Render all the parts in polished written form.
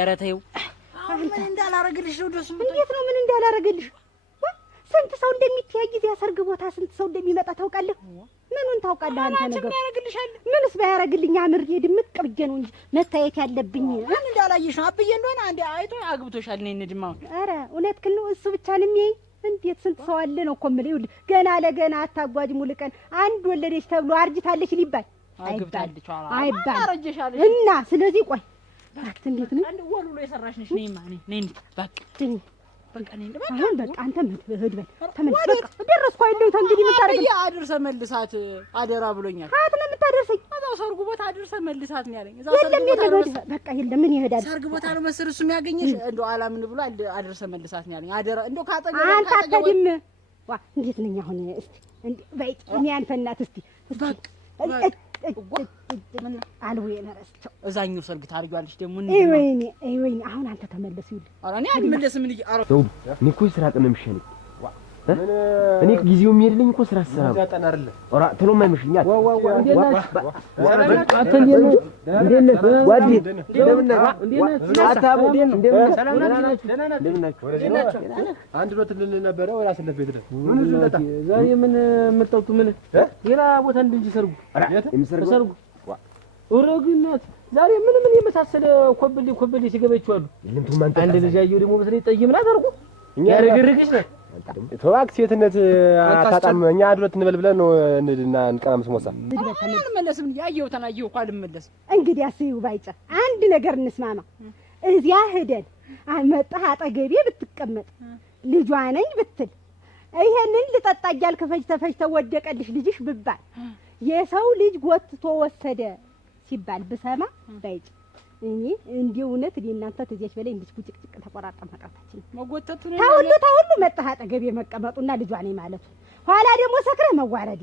ኧረ ተይው ምን እንዳላረግልሽ ነው ደስ እንዴት ነው ምን እንዳላረግልሽ? ስንት ሰው እንደሚተያይ ጊዜ ሰርግ ቦታ ስንት ሰው እንደሚመጣ ታውቃለህ? ምኑን ታውቃለህ አንተ ነገር? ምንስ ባያረግልኝ አምሬ ድምቅ ብዬ ነው እንጂ መታየት ያለብኝ። ምን እንዳላየሽ ነው? አብዬ እንደሆነ አንዴ አይቶ አግብቶሻል። ነኝ እንድማ ኧረ እውነትህን ነው። እሱ ብቻ ነው የሚያይ። እንዴት ስንት ሰው አለ ነው እኮ የምልህ። ይኸውልህ ገና ለገና አታጓጅ ሙሉቀን አንድ ወለደች ተብሎ አርጅታለች ሊባል አግብታለች አይባል አረጀሻለች እና ስለዚህ ቆይ እባክህ እንዴት ነው አንድ ወሉሎ የሰራሽ ነሽ። ነይማ ነይ በቃ ነይ አሁን በቃ አንተ ሂድ በል ተመለስ። በቃ ደረስኩ አይደል? እንግዲህ የምታደርገው አድርሰ መልሳት አደራ ብሎኛል። አት ነው የምታደርሰኝ? እዛው ሰርጉ ቦታ አድርሰ መልሳት ነው ያለኝ። እዛው ሰርጉ ቦታ በቃ የለም ምን ይሄዳል? ሰርጉ ቦታ ነው መሰል እሱ የሚያገኝሽ። እንደው አላምን ብሎ አድርሰ መልሳት ነው ያለኝ። አደራ እንደው ካጠገብ አንተ አትሄድም። ዋ እንዴት ነኝ አሁን? እስቲ እንዴ በይ እኔ አንተ እናት እስቲ በቃ ምን አልወይ ነረስቸው እዛኛው ሰርግ ታርጊዋለሽ ደግሞ ወይኔ አሁን አንተ ተመለስ ይል ኧረ እኔ አልመለስም። ልጅ ኧረ እኔ እኮ ስራ ቀን ነው የምሸነኝ። እኔ ጊዜው የሚሄድልኝ እኮ ስራ ሰራ ያጠና አይደለ ኧረ ቶሎ ማይመሽኛል። አንድ ሎት ልንነበረ ወላ ስለፍ ቤት ነው ምን ልንጣ ዛሬ ምን መጣው ምን ሌላ ቦታ እንጂ ሰርጉ ሰርጉ ወረግናት ዛሬ ምን የመሳሰለ ኮብልይ ሲገበችው አሉ። አንድ ልጅ አየሁ ደግሞ በስለይ ጠይምና ታርጉ እኛ ረግርግሽ ነው ተዋክ ሴትነት አታጣም። እኛ አድሮት እንበል ብለን ነው እንድና እንቀማምስ ሞሳ አልመለስም። ያየው ተናየው እኮ አልመለስም። እንግዲህ አስይው ባይጫ አንድ ነገር እንስማማ። እዚያ ሄደን መጣህ አጠገቤ ብትቀመጥ ልጇ ነኝ ብትል ይሄንን ልጠጣ እያልክ ፈጅተህ ወደቀልሽ ልጅሽ ብባል የሰው ልጅ ጎትቶ ወሰደ ሲባል ብሰማ ባይጫ እኔ እንዲው እውነት እናንተ ተዚያች በላይ እንዲህ ቡጭቅጭቅ ተቆራጣ መጣታችን መጎተቱ ነው ታውሉ መጣህ አጠገቤ መቀመጡና ልጇ ነኝ ማለቱ ኋላ ደግሞ ሰክረህ መዋረዲ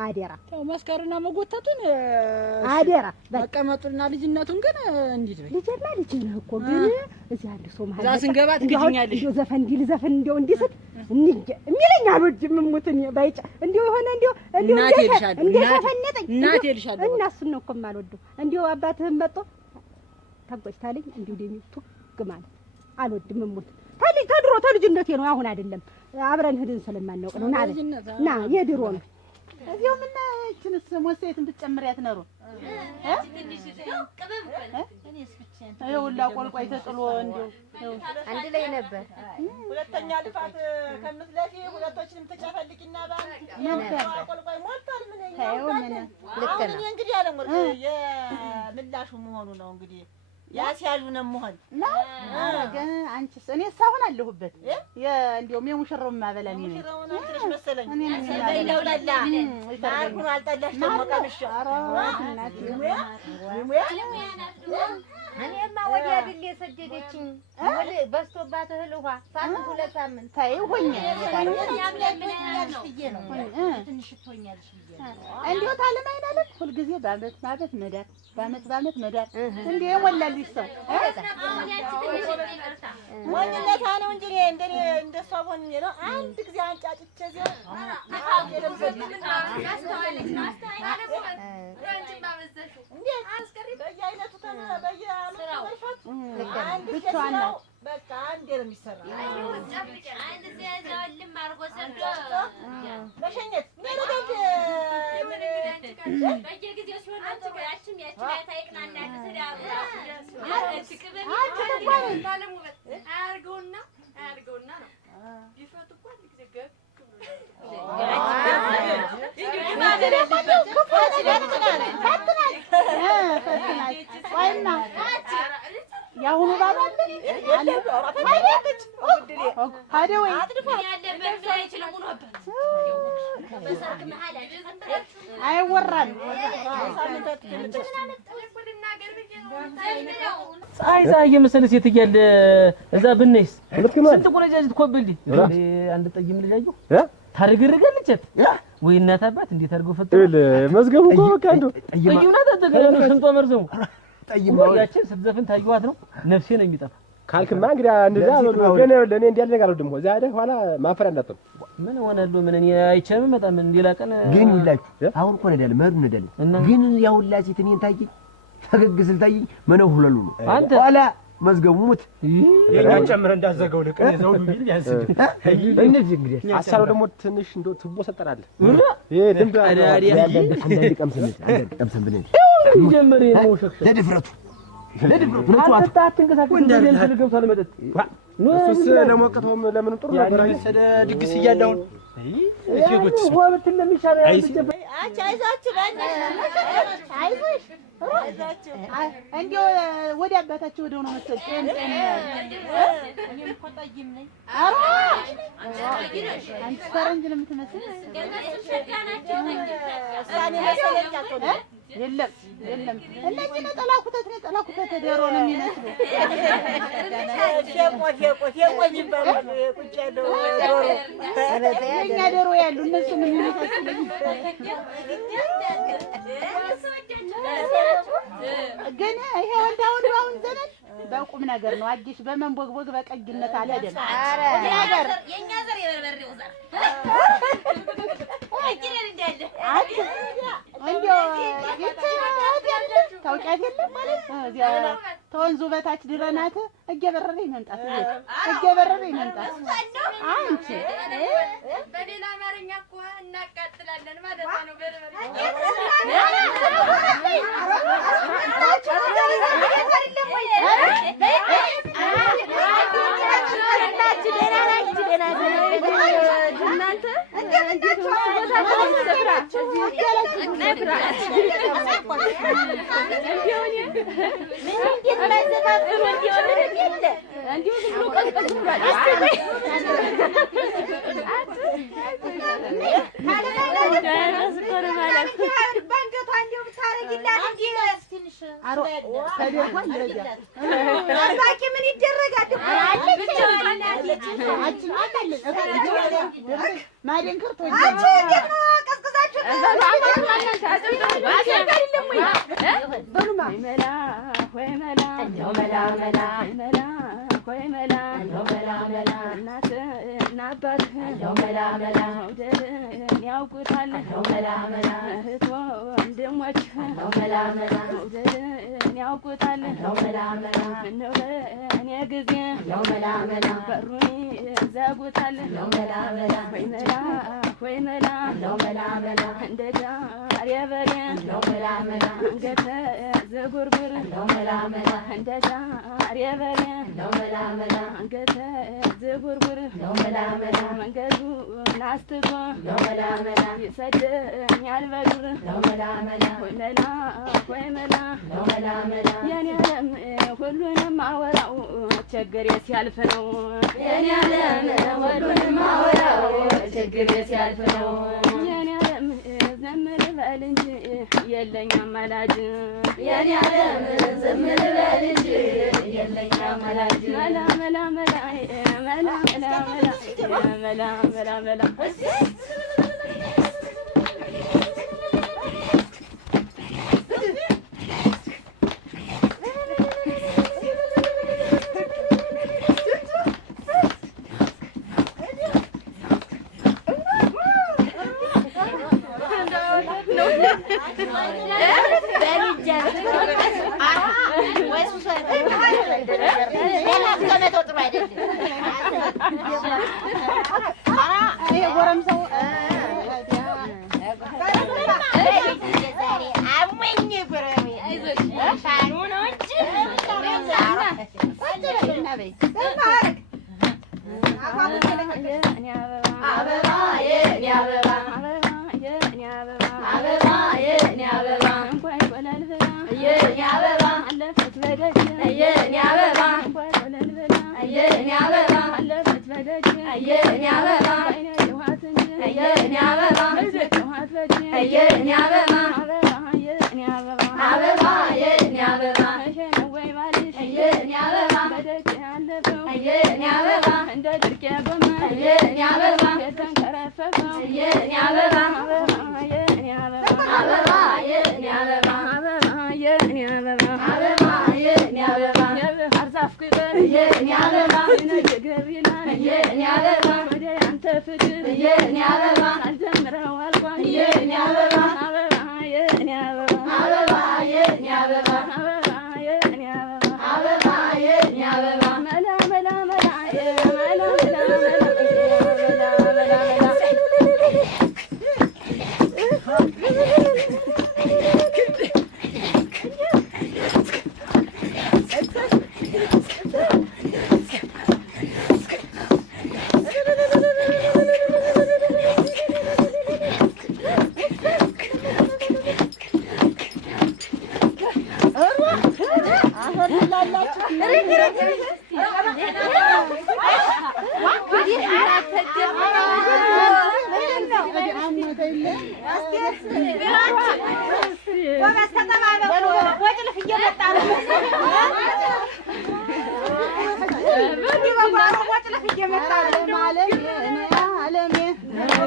አደራ ታው መስከረና መጎተቱን አደራ መቀመጡና ልጅነቱን ግን እንዴት ነው ልጅና ልጅ ነው እኮ ግን እዚህ አንድ ሰው ማለት ዛ ስንገባ ትግኛለሽ እንደው ዘፈን እንደው እንዲስት የሚለኝ አልወድም ሙትን ባይጫ እንደው የሆነ እንደው እናቴ ልሻለሁ እናቴ ልሻለሁ እና እሱን ነው እኮ የማልወደው እንደው አባትህም መጥቶ ታጎጭታለኝ እንዲሁ ደሚቱ ግማል አልወድም ሙት ታልይ ተድሮ ተልጅነቴ ነው አሁን አይደለም አብረን ሄድን ስለማናውቅ ነው ና የድሮ ነው እዚሁ ምን እቺንስ ሞሴት እንድትጨምሪያት ነው ይኸውላ ቆልቋይ ተጥሎ እንደው አንድ ላይ ነበር። ሁለተኛ ልፋት ከምትለፊ ሁለቶችንም ተጨፈልቂና ቆልቋይ ሞልቷል። ምን ልክ ነው እንግዲህ ያለ ሞር የምላሹ መሆኑ ነው እንግዲህ ያሲያሉ ነው መሆን ነው። ግን አንቺስ እኔስ አሁን አለሁበት እንደውም የሙሽራው ማበላኝ ነኝ ሙሽራውን አንተሽ መሰለኝ እኔ ለውላላ ማርኩን አልጠላሽ ተሞቀምሽ እናቴ እኔማ ወዲያ ድል የሰደደችኝ ወል በስቶባት እህል ውሃ ሳምንት ሁለት ሳምንት ታዩ ሆኜ ትንሽ ትሆኛለሽ ብዬ እንዴው ታለማይናለች ሁልጊዜ በአመት መዳር እንዴ የሞላልሽ ሰው ሞኝነታ ነው እንጂ እንደኔ እንደሷ ሆኜ ነው አንድ ጊዜ አንጫጭቼ እዚያ በቃ አንዴ ነው የሚሰራ አንድ ዘዛልም አርጎ ሰንዶ በሸኘት በየጊዜው ሲሆን አንተ ያቺም ያቺ ታይቅናና ተዳሩ አያርገውና ነው ቢፈቱ እኮ አንድ ጊዜ ገብ ያሁኑ ባባ አይወራም። ፀሐይ እየመሰለ ሴት እያለ እዛ ብነይስ ስንት ቆነጃጅት ኮብልኝ አንድ ጠይም ልጅ አየሁ ታርግርጋለች ወይ እናት አባት እንዴት አድርገው ፈጥሩ መዝገቡ እኮ በቃ እንደው ጠይምና ተደገለ ሽንጦ መርዘሙ ጠይማው ያችን ስትዘፍን ታዩዋት ነው ነፍሴ ነው የሚጠፋ ካልክማ እንግዲህ እንደዛ ነው ገና ለኔ እንዲያል ነገር አልወድም። እዛ አይደል ኋላ ማፈሪያ እንዳጠሩ ምን ሆነሉ ምን እኔ አይቻም በጣም እንዲላ ቀን ግን ይላችሁ አሁን እኮ ነዳለ መዱ ነዳለ ግን ያውላ ሴት እኔን ታየኝ ፈገግ ስል ታየኝ መነው ሁለሉ ነው አንተ መዝገቡ ሙት የኛን ጨምረህ እንዳዘገው ለቀን ዘውዱ ቢል ያንስድ እነዚህ እንግዲህ አሳሩ ደግሞ ትንሽ እንደው ትቦ ሰጠራለህ ይሄ ልምድ አንዳንድ ቀምሰን ብለን ጀመረ ነው ሸክሸክ ለድፍረቱ አትንቀሳቀስ እንደዚህ ገብቷል መጠጥ እሱስ ለሞቀተውም ለምን ጥሩ ነበር አይሰደ ድግስ እያለሁ እሺ ወብት ለሚሻለ አይዟችሁ አይዞሽ እንዲያው ወደ አባታችሁ ወደ ነው መሰል እኔም እኮ ጠይም ነኝ። አንቺ ፈረንጅ ነው የምትመስል። የለም እነዚህ ነጠላ ኩተት ዶሮ ነው የሚመስሉ። የእኛ ዶሮ ያሉ እነሱ ምን ይመስሉ ግን ይሄ ወንዳውን ባውን ዘመን በቁም ነገር ነው። አዲስ በመንቦግቦግ በቀይነት አለ አይደል? አረ ነገር የኛ ዘር የበርበሬው ዘር አይኪረን እንዳለ ታውቂያት የለም ማለት እዚያ ተወንዙ በታች ድረናት እየበረረኝ መምጣት አንቺ በሌላ አማርኛ እኮ እናቃጥላለን ማለት ነው። ምን ይደረጋል? ማደንከር ያውቁታል እህት ወንድሞች ያውቁታል ምነው በእኔ ጊዜ በሩን ይዘጉታል ወይ መላ እንደ ዳር በሬ አንገተ ዝጉርጉር እንደ ዳር በሬ አንገተ ዝጉርጉር መንገዱን አስትቶ ይሰደኛል በዱር ወይ መላ የኔ ዓለም ሁሉንም አወራው ችግሬ ሲያልፍ ነው። የኔ ዓለም ሁሉንም አወራው ችግሬ ሲያልፍ ነው። የኔ ዓለም ዝም ልበል እንጂ የለኝ አማላጅ። የኔ ዓለም ዝም ልበል እንጂ የለኝ አማላጅ። መላ መላ መላ መላ መላ መላ መላ መላ Yeah. ጎበዝ ተጠባበቁ። ወጭ ልፍ እየመጣ ነው። በዚህ በጓሮ ወጭ ልፍ እየመጣ ነው። ዓለሜ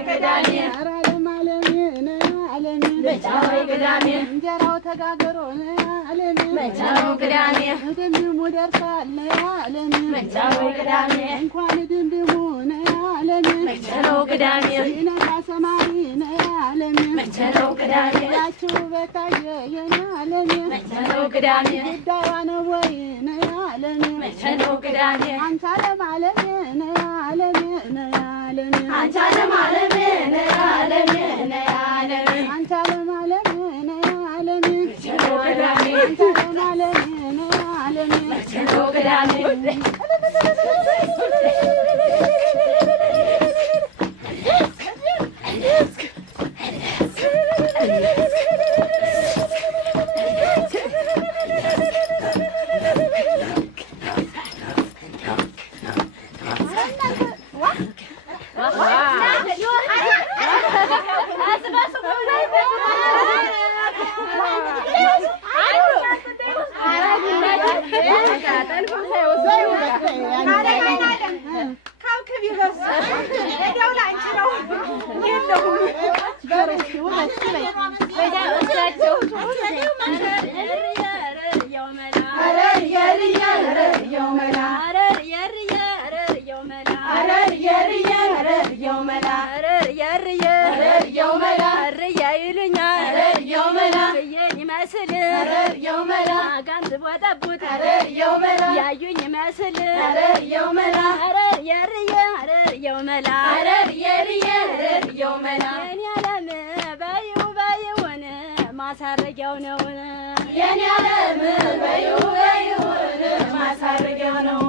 ቅዳሜ ዓለሜ መቻው ቅዳሜ እንጀራው ተጋገሮ ዓለሜ መቻው ቅዳሜ ድምድሙ ደርሷል ዓለሜ መቻው ቅዳሜ እንኳን ድምድሙ ዓለሜ መቻው ቅዳሜ ሲነጋ ሰማይ ዓለሜ መቻው ቅዳሜ ያችሁ በታየ ዓለሜ መቻው ቅዳሜ ጉዳዩ ነው ወይ ዓለሜ መቻው ቅዳሜ አንተ ዓለሜ ዓለሜ ዓለሜ አንተ ዓለሜ ዓለሜ ዓለሜ አንተ ዓለሜ ዓለሜ መቻው ቅዳሜ አንተ ዓለሜ ዓለሜ መቻው ቅዳሜ ያዩኝ መስል የውመላ የውመላ የውመላ የኔ ዓለም በይው በይውን ማሳረጊያው ነው የኔ ዓለም በይው በይውን ማሳረጊያው ነው